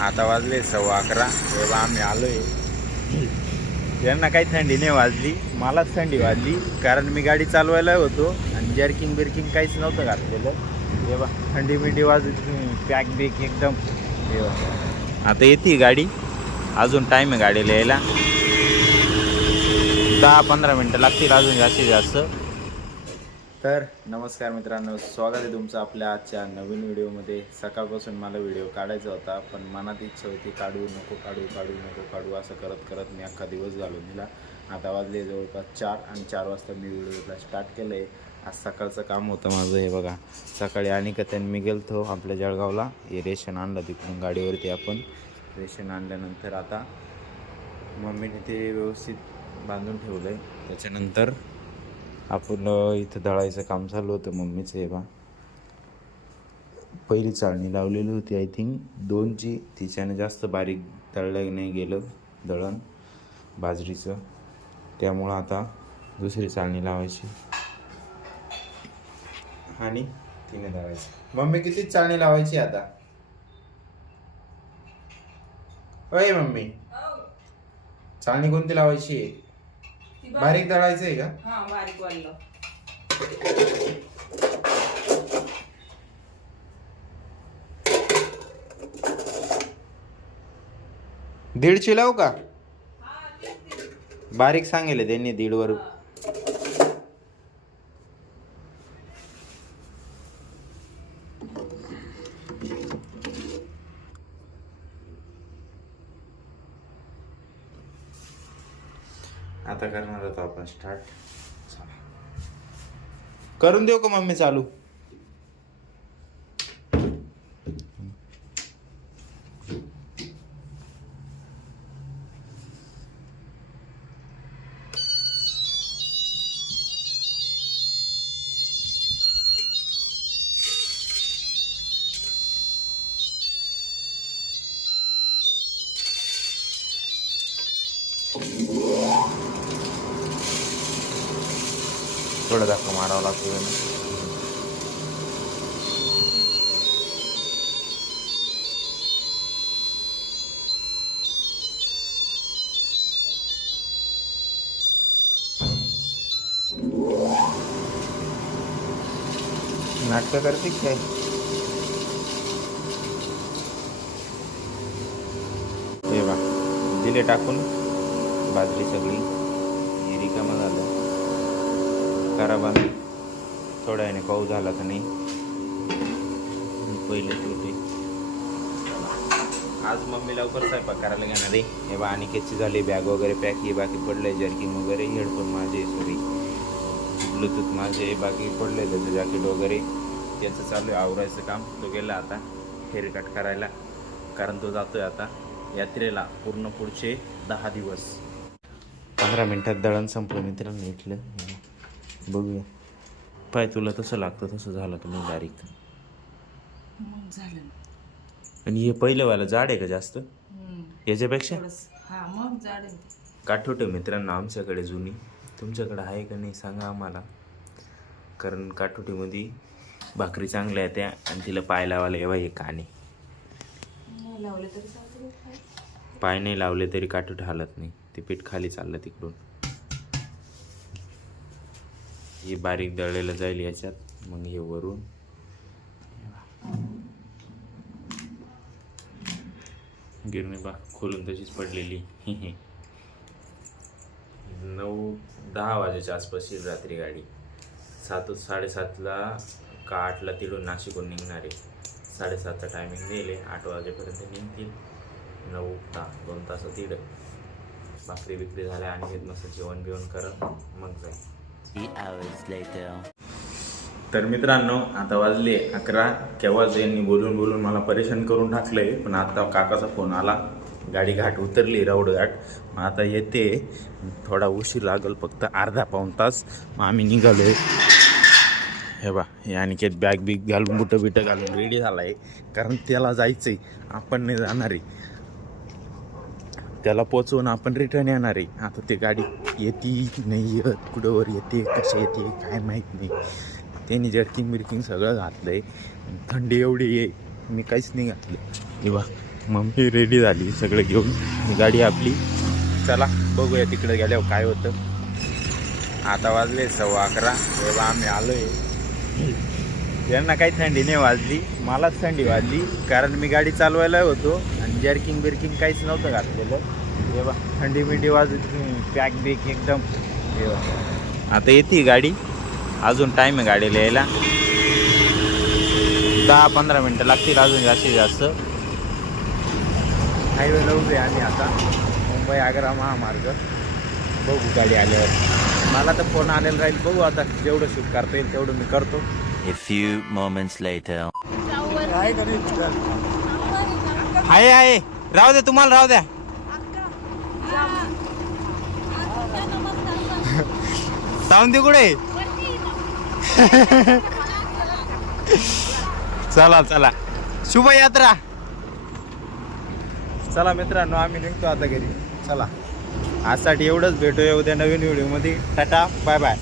आता वाजले 11:15. तेव्हा आम्ही आलोय. यांना काही थंडी नाही वाजली, मलाच थंडी वाजली कारण मी गाडी चालवायला होतो आणि जर्किंग बिर्किंग काहीच नव्हतं घातलेलं. तेव्हा थंडी बिंडी वाजली, पॅक बिक एकदम. तेव्हा आता येते गाडी, अजून टाईम आहे गाडीला यायला. 10-15 मिनटं लागतील अजून जास्तीत जास्त. तर नमस्कार मित्रांनो, स्वागत आहे तुमचं आपल्या आजच्या नवीन व्हिडिओमध्ये. सकाळपासून मला व्हिडिओ काढायचा होता, पण मनात इच्छा होती काढू नको असं करत करत मी अख्खा दिवस घालून दिला. आता वाजले जवळपास 4 आणि 4 वाजता मी व्हिडिओला स्टार्ट केलं आहे. आज सकाळचं काम होतं माझं. हे बघा, सकाळी आणि का त्यांनी मी गेलतो आपल्या जळगावला. हे रेशन आणलं तिकडून गाडीवरती. आपण रेशन आणल्यानंतर आता मम्मीने ते व्यवस्थित बांधून ठेवलं आहे. त्याच्यानंतर आपण इथं दळायचं काम चालू होतं मम्मीचं. हे बा, पहिली चाळणी लावलेली होती आय थिंक 2ची, तिच्याने जास्त बारीक दळलं नाही गेलं दळण बाजरीचं, त्यामुळं आता दुसरी चाळणी लावायची आणि तिने दळायची. मम्मी किती चाळणी लावायची आता? अय मम्मी, चाळणी कोणती लावायची? बारीक दळायचं आहे का? हा, बारीक वाढलं. 1.5ची लावू का? बारीक सांगेल त्यांनी 1.5 वर. आता करणार होतो आपण स्टार्ट. करून देऊ का मम्मी चालू? थोडं धक्का मारावं लागतो ना. नाटकं करते काय? हे बा, दिले टाकून बाजरी सगळी. रिकामं झालं. करा बंद. थोड्या वेळाने पाऊस झाला तर नाही. पहिले छोटे आज मम्मी लवकर स्वयंपाक करायला घेणार आहे. हे बा, अनिकेतची झाली बॅग वगैरे पॅक. हे बाकी पडलंय जर्किंग वगैरे, हेडफोन माझे, सॉरी ब्लूटूथ माझे बाकी पडले, त्याचं जॅकेट वगैरे. त्याचं चालू आहे आवरायचं काम. तो गेला आता हेअर कट करायला, कारण तो जातोय आता यात्रेला पूर्ण पुढचे 10 दिवस. 15 मिनटात दळण संपलं मित्रांनो इथलं. बघूया, पाय तुला तसं लागतं तसं झालं तुम्ही बारीक. मग झालं. आणि हे पहिलंवाला जाड आहे का जास्त याच्यापेक्षा? हा, मग जाड आहे. काठोटे मित्रांनो आमच्याकडे जुनी. तुमच्याकडे आहे का नाही सांगा आम्हाला, कारण काठोटीमध्ये भाकरी चांगल्या आहेत त्या. आणि तिला पाय लावायला येवा हे काने. नाही लावले तरी चालते. पाय नाही लावले तरी काठोटे हालत नाही, ते पीठ खाली चाललं तिकडून. हे बारीक दळलेलं जाईल याच्यात. मग हे वरून गिरणी बा खोलून तशीच पडलेली. 9-10 वाजेच्या आसपास येईल रात्री गाडी. 7-7:30ला का 8ला तिकडून नाशिकहून निघणार आहे. 7:30चा टायमिंग दिले, 8 वाजेपर्यंत निघतील. 9-10 2 तास तिकडं. भाकरी बिकरी झाल्या आणि घेत मस्त जेवण बिवण करत मग जाईल. 3 hours later. तर मित्रांनो आता वाजले 11. केव्हाच यांनी बोलून मला परेशान करून टाकलंय. पण आता काकाचा फोन आला, गाडी घाट उतरली, राऊड घाट. मग आता येते, थोडा उशीर लागल, फक्त अर्धा-पाऊण तास. मग आम्ही निघालोय. हे बा, हे अनिकेत बॅग बिग घालून बुटं घालून रेडी झाला आहे, कारण त्याला जायचंय. आपण नाही जाणार आहे, त्याला पोचवून आपण रिटर्न येणार आहे. आता ते गाडी येते नाही येत, कुठंवर येते, कशी येते काय माहीत नाही. त्यांनी जर्किंग बिर्किंग सगळं घातलं आहे. थंडी एवढी आहे, मी काहीच नाही घातलं. हे बा, मम्मी रेडी झाली सगळं घेऊन, गाडी आपली. चला बघूया तिकडे गेल्यावर काय होतं. आता वाजले 11:15. तेव्हा आम्ही आलोय. त्यांना काही थंडी नाही वाजली, मलाच थंडी वाजली, कारण मी गाडी चालवायला होतो आणि जर्किंग बिर्किंग काहीच नव्हतं घातलेलं. तेव्हा थंडी बिंडी वाजत, पॅक बिक एकदम. तेव्हा आता येते गाडी, अजून टाईम आहे गाडीला यायला. 10-15 मिनटं लागतील अजून जास्तीत जास्त. हायवेला उभे आम्ही आता, मुंबई आग्रा महामार्ग. बघू गाडी आल्यावर. मला तर फोन आलेला राहील, बघू आता जेवढं शूट करता येईल तेवढं मी करतो. A few moments later. आहे राहू द्या, तुम्हाला राहू द्या. जाऊन दे कुठे. चला चला, शुभ यात्रा. चला मित्रांनो, आम्ही निघतो आता घरी. चला, आजसाठी एवढंच. भेटूया उद्या नवीन व्हिडिओमध्ये. Tata, bye bye.